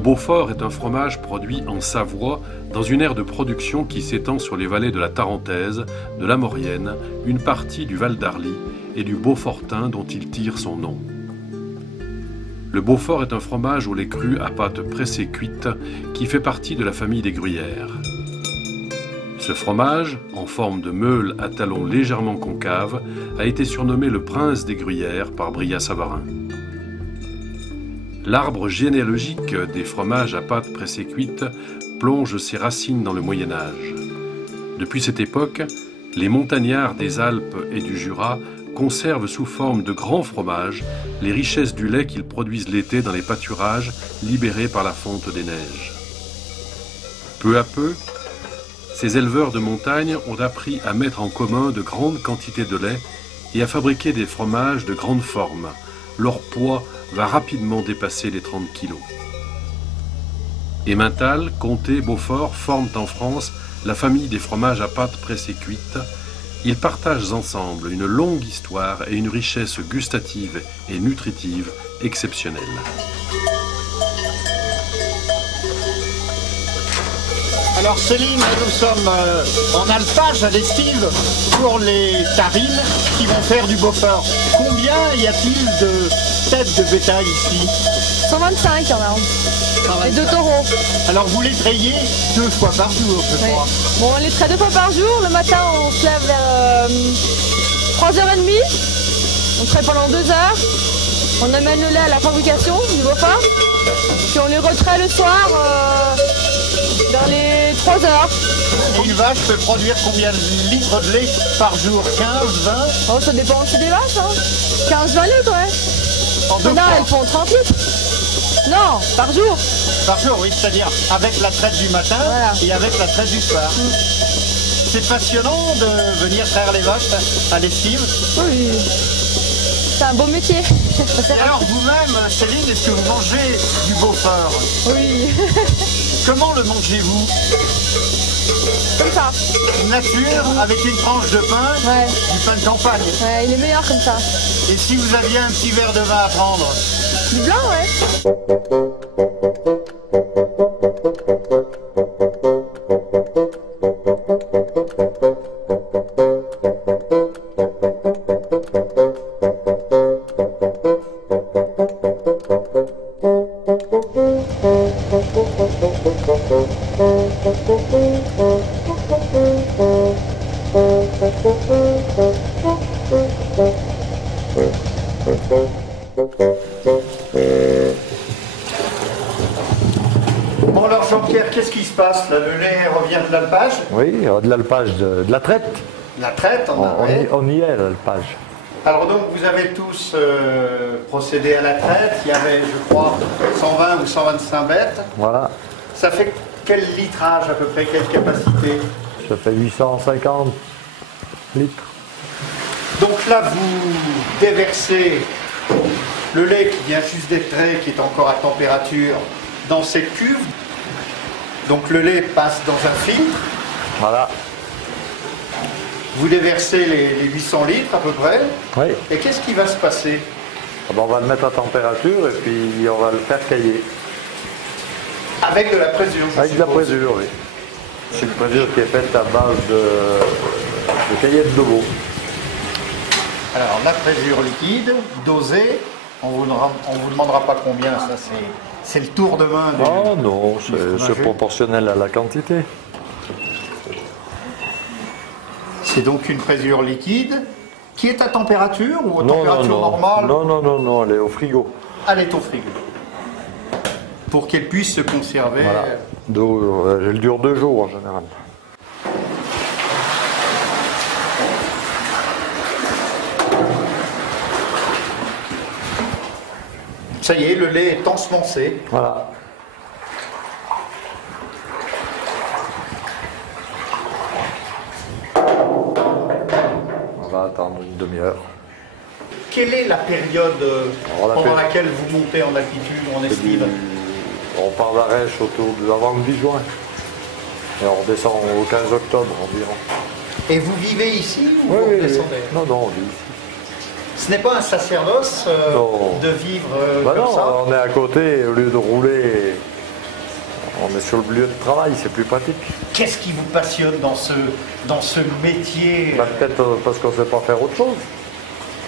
Beaufort est un fromage produit en Savoie dans une aire de production qui s'étend sur les vallées de la Tarentaise, de la Maurienne, une partie du Val d'Arly et du Beaufortin dont il tire son nom. Le Beaufort est un fromage au lait cru à pâte pressée cuite qui fait partie de la famille des gruyères. Ce fromage, en forme de meule à talons légèrement concaves, a été surnommé le prince des gruyères par Brillat-Savarin. L'arbre généalogique des fromages à pâte pressée cuite plonge ses racines dans le Moyen Âge. Depuis cette époque, les montagnards des Alpes et du Jura conservent sous forme de grands fromages les richesses du lait qu'ils produisent l'été dans les pâturages libérés par la fonte des neiges. Peu à peu, ces éleveurs de montagne ont appris à mettre en commun de grandes quantités de lait et à fabriquer des fromages de grande forme. Leur poids va rapidement dépasser les 30 kilos. Emmental, Comté, Beaufort forment en France la famille des fromages à pâte pressée cuite. Ils partagent ensemble une longue histoire et une richesse gustative et nutritive exceptionnelle. Alors Céline, nous sommes en alpage à l'estive pour les tarines qui vont faire du Beaufort. Combien y a-t-il de têtes de bétail ici? 125 il y en a. Et 2 taureaux. Alors vous les trayez 2 fois par jour, je crois. Bon, on les traite 2 fois par jour. Le matin, on se lève vers 3h30. On traite pendant 2 heures. On amène le lait à la fabrication du Beaufort. Puis on les retraite le soir dans les 3 heures. Et une vache peut produire combien de litres de lait par jour? 15, 20? Oh, ça dépend aussi des vaches. Hein. 15-20 litres, ouais. En 2 Non, fois. elles font 30 litres. Non, par jour. Par jour, oui, c'est-à-dire avec la traite du matin et avec la traite du soir. C'est passionnant de venir traire les vaches à l'estive. Oui, c'est un beau métier. Et alors vous-même, Céline, est-ce que vous mangez du Beaufort? Oui. Comment le mangez-vous? Comme ça. Nature, avec une tranche de pain, Ouais. du pain de campagne. Ouais, il est meilleur comme ça. Et si vous aviez un petit verre de vin à prendre? Du blanc, ouais. Bon alors Jean-Pierre, qu'est-ce qui se passe là? Le lait revient de l'alpage? Oui, de l'alpage, de la traite. La traite, On y est, l'alpage. Alors donc vous avez tous procédé à la traite, il y avait je crois 120 ou 125 bêtes. Voilà, Ça fait quel litrage à peu près, quelle capacité? ça fait 850 litres. Donc là vous déversez le lait qui vient juste d'être trait, qui est encore à température, dans cette cuve. Donc le lait passe dans un filtre. Voilà, Vous déversez les 800 litres à peu près. oui. Et qu'est-ce qui va se passer? Ah ben, on va le mettre à température et puis on va le faire cailler. Avec de la présure, je Avec de la suppose. présure, oui. C'est une présure qui est faite à base de caillettes de veau. Alors la présure liquide, dosée, on vous demandera pas combien, ça c'est le tour de main du... Oh non, c'est fromager. proportionnel à la quantité. C'est donc une présure liquide qui est à température ou à Non, température non, non. normale? Non, elle est au frigo. Elle est au frigo. Pour qu'elle puisse se conserver. Voilà. Elle dure 2 jours en général. Ça y est, le lait est ensemencé. Voilà. On va attendre une demi-heure. Quelle est la période Alors, pendant laquelle vous montez en altitude ou en estive? On part d'Arèche avant le 10 juin. Et on redescend au 15 octobre environ. Et vous vivez ici ou vous Oui. redescendez? Non, on vit ici. Ce n'est pas un sacerdoce Non. de vivre Bah comme non, ça? on est à côté, au lieu de rouler On est sur le lieu de travail, c'est plus pratique. Qu'est-ce qui vous passionne dans ce métier? Bah, peut-être parce qu'on ne sait pas faire autre chose.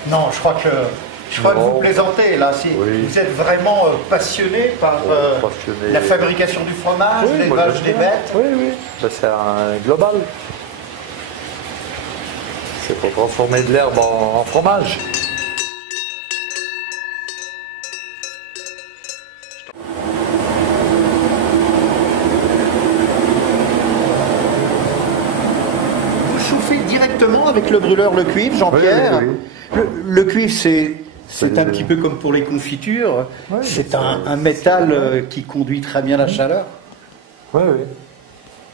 Non, je crois que vous plaisantez là. Oui. Vous êtes vraiment passionné par passionné. la fabrication du fromage, Oui, l'élevage des bêtes. Oui, oui. Ben, c'est un global. C'est pour transformer de l'herbe en fromage. Vous chauffez directement avec le brûleur le cuivre, Jean-Pierre. Oui, oui, oui. Le cuivre, c'est un petit peu comme pour les confitures. Oui, c'est un métal qui conduit très bien la chaleur. Oui, oui.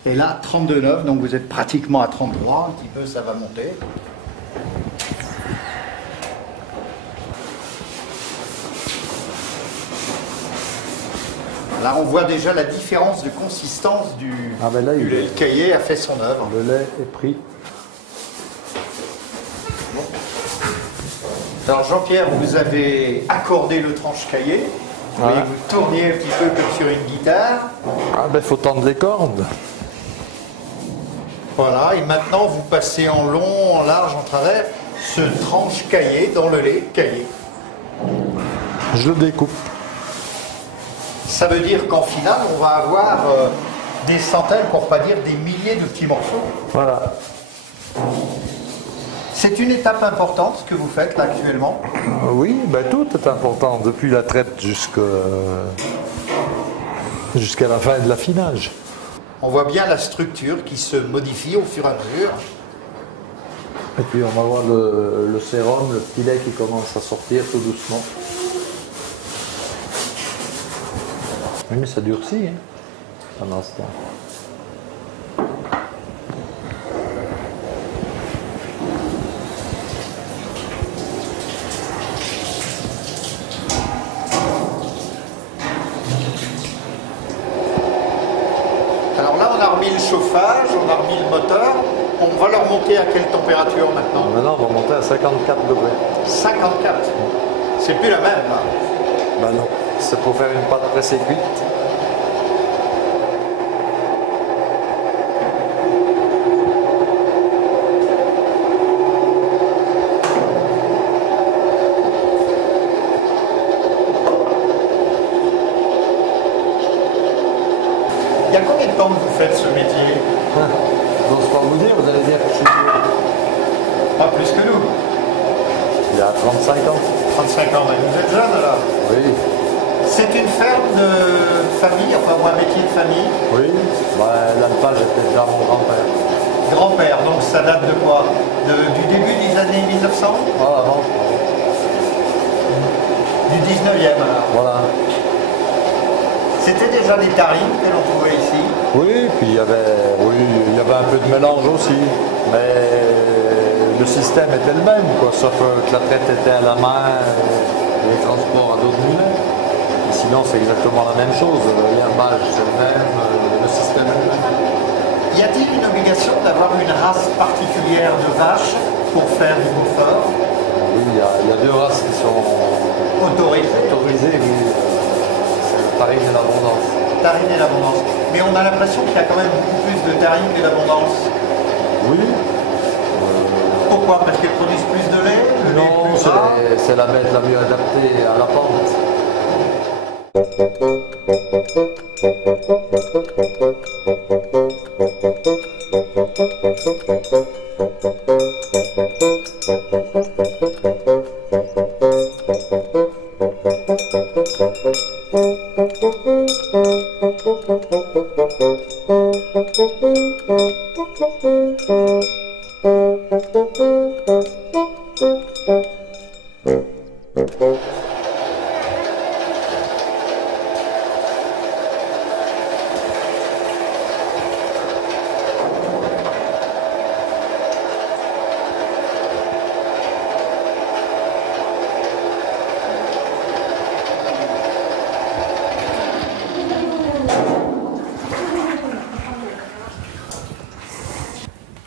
Et là, 32,9, donc vous êtes pratiquement à 33, un petit peu ça va monter. Là, on voit déjà la différence de consistance du Là, du lait. Le caillé a fait son œuvre. Le lait est pris. Alors Jean-Pierre, vous avez accordé le tranche caillé. Vous voyez, vous tourniez un petit peu comme sur une guitare. Il faut tendre les cordes. Voilà, et maintenant vous passez en long, en large, en travers, ce tranche caillé dans le lait caillé. Je le découpe. Ça veut dire qu'en finale, on va avoir des centaines, pour pas dire des milliers de petits morceaux. Voilà. C'est une étape importante que vous faites là actuellement. Oui, tout est important, depuis la traite jusqu'à la fin de l'affinage. On voit bien la structure qui se modifie au fur et à mesure. Et puis on va voir le sérum, le petit lait qui commence à sortir tout doucement. Oui, mais ça durcit pendant ce temps. Alors là, on a remis le chauffage, on a remis le moteur. On va leur monter à quelle température maintenant? Maintenant, on va monter à 54 degrés. 54. C'est plus la même là. Non, c'est pour faire une pâte pressée cuite. Il y a combien de temps que vous faites ce métier? Donc, je peux vous dire, vous allez dire que je suis vieux. Pas plus que nous. Il y a 35 ans. 35 ans, mais vous êtes jeune alors. Oui. C'est une ferme de famille, enfin ou un métier de famille. Oui. L'alpage était déjà mon grand-père. Grand-père, donc ça date de quoi? Du début des années 1900? Avant. Du 19e alors. Voilà. C'était déjà des tarines que l'on trouvait ici. Oui, puis il y avait un peu de mélange aussi, mais le système était le même, sauf que la traite était à la main et les transports à d'autres moulins. Et sinon, c'est exactement la même chose. L'herbage, c'est le même, le système est le même. Y a-t-il une obligation d'avoir une race particulière de vache pour faire du Beaufort? Oui, il y a deux races qui sont autorisées, oui. Tarine et l'abondance. Tarine et l'abondance. Mais on a l'impression qu'il y a quand même beaucoup plus de tarine que d'abondance. Oui. Pourquoi? Parce qu'elles produisent plus de lait? Non, c'est la bête la mieux adaptée à la pente.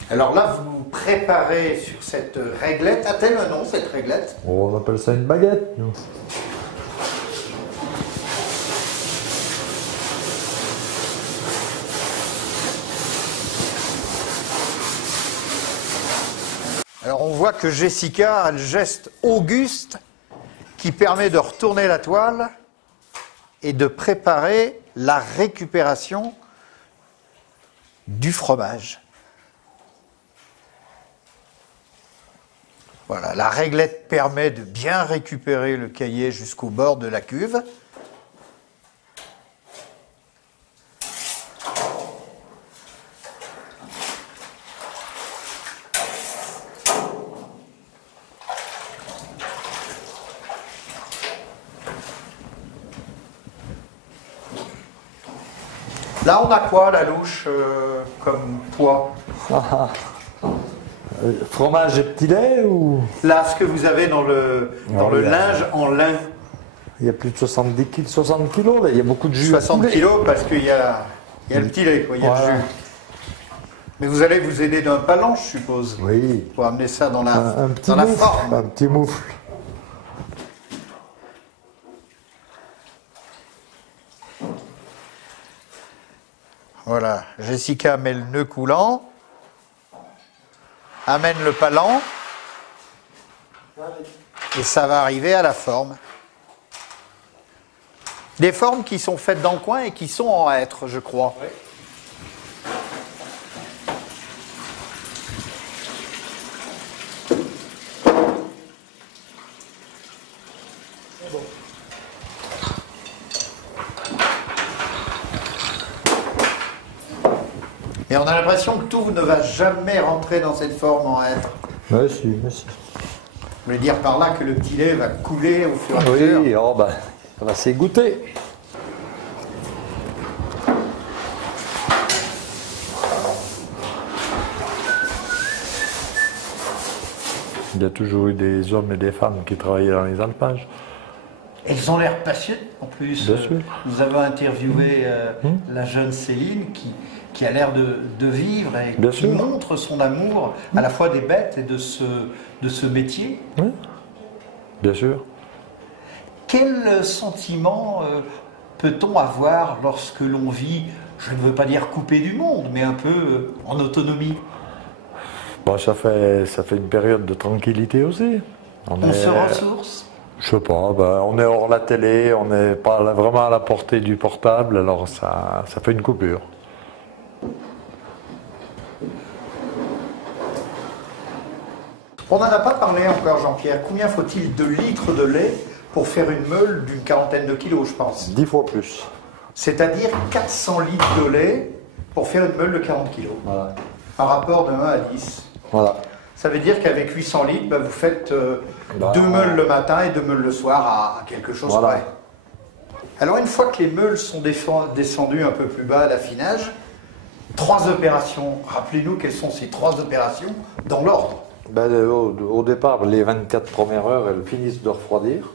Alors là, vous préparez sur cette réglette. A-t-elle un nom, cette réglette? On appelle ça une baguette, nous. voit que Jessica a le geste auguste qui permet de retourner la toile et de préparer la récupération du fromage. Voilà, la réglette permet de bien récupérer le caillé jusqu'au bord de la cuve. Là, on a quoi, la louche, comme poids? Fromage et petit lait ou... Là, ce que vous avez dans le linge en lin. Il y a plus de 70 kg, 60 kilos, là. Il y a beaucoup de jus. 60 kilos parce qu'il y a le petit lait, quoi. Il y a le jus. Mais vous allez vous aider d'un palan, je suppose. Oui. Pour amener ça dans la, dans la forme. Un petit moufle. Voilà, Jessica met le nœud coulant, amène le palan, et ça va arriver à la forme. Des formes qui sont faites dans le coin et qui sont en hêtre, je crois. Oui. Et on a l'impression que tout ne va jamais rentrer dans cette forme en hêtre. Oui, si, si. Vous voulez dire par là que le petit lait va couler au fur et à mesure? Oui, oh ben, ça va s'égoutter. Il y a toujours eu des hommes et des femmes qui travaillaient dans les alpages. Ils ont l'air passionnés en plus. Bien sûr. Nous avons interviewé la jeune Céline qui a l'air de vivre et Bien qui sûr. montre son amour à la fois des bêtes et de ce métier. Oui. Bien sûr. Quel sentiment peut-on avoir lorsque l'on vit, je ne veux pas dire coupé du monde, mais un peu en autonomie? Bon, ça fait une période de tranquillité aussi. On se ressource? Je sais pas, ben, on est hors la télé, on n'est pas vraiment à la portée du portable, alors ça fait une coupure. On n'en a pas parlé encore, Jean-Pierre. Combien faut-il de litres de lait pour faire une meule d'une quarantaine de kilos, je pense? 10 fois plus. C'est-à-dire 400 litres de lait pour faire une meule de 40 kilos. Voilà. Un rapport de 1 à 10. Voilà. Ça veut dire qu'avec 800 litres, bah, vous faites 2 meules le matin et 2 meules le soir à quelque chose Voilà. près. Alors une fois que les meules sont descendues un peu plus bas à l'affinage, 3 opérations. Rappelez-nous quelles sont ces 3 opérations dans l'ordre. Ben, au départ, les 24 premières heures, elles finissent de refroidir.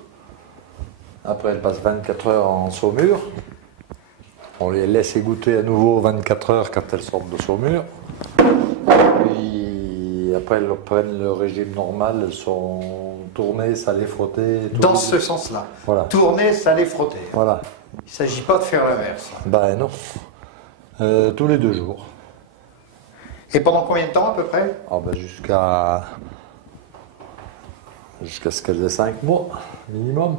Après, elles passent 24 heures en saumure. On les laisse égoutter à nouveau 24 heures quand elles sortent de saumure. Puis après, elles reprennent le régime normal. Elles sont tournées, salées, frottées. Dans ce sens-là. Voilà. Tourner, saler, frotter. Voilà. Il ne s'agit pas de faire l'inverse. Ben non. Tous les 2 jours. Et pendant combien de temps à peu près? Ah ben jusqu'à ce qu'elles aient 5 mois minimum.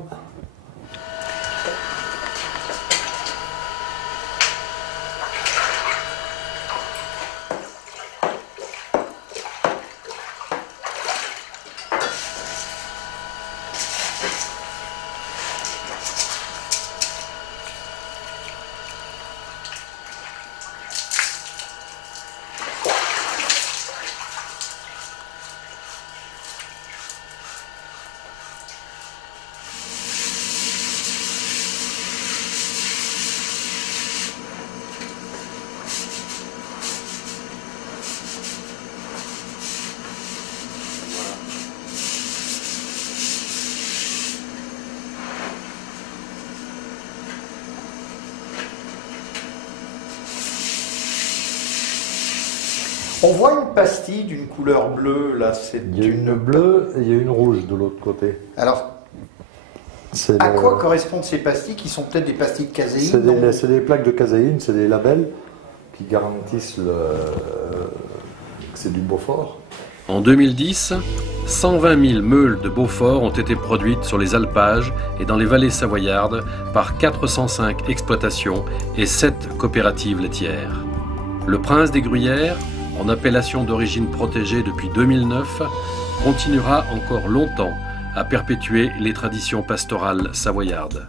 On voit une pastille d'une couleur bleue, là, c'est Il y a une bleue et il y a une rouge de l'autre côté. Alors, C'est à quoi correspondent ces pastilles qui sont peut-être des pastilles de caséine? c'est des plaques de caséine, c'est des labels qui garantissent que c'est du Beaufort. En 2010, 120 000 meules de Beaufort ont été produites sur les alpages et dans les vallées savoyardes par 405 exploitations et 7 coopératives laitières. Le Prince des Gruyères, en appellation d'origine protégée depuis 2009, continuera encore longtemps à perpétuer les traditions pastorales savoyardes.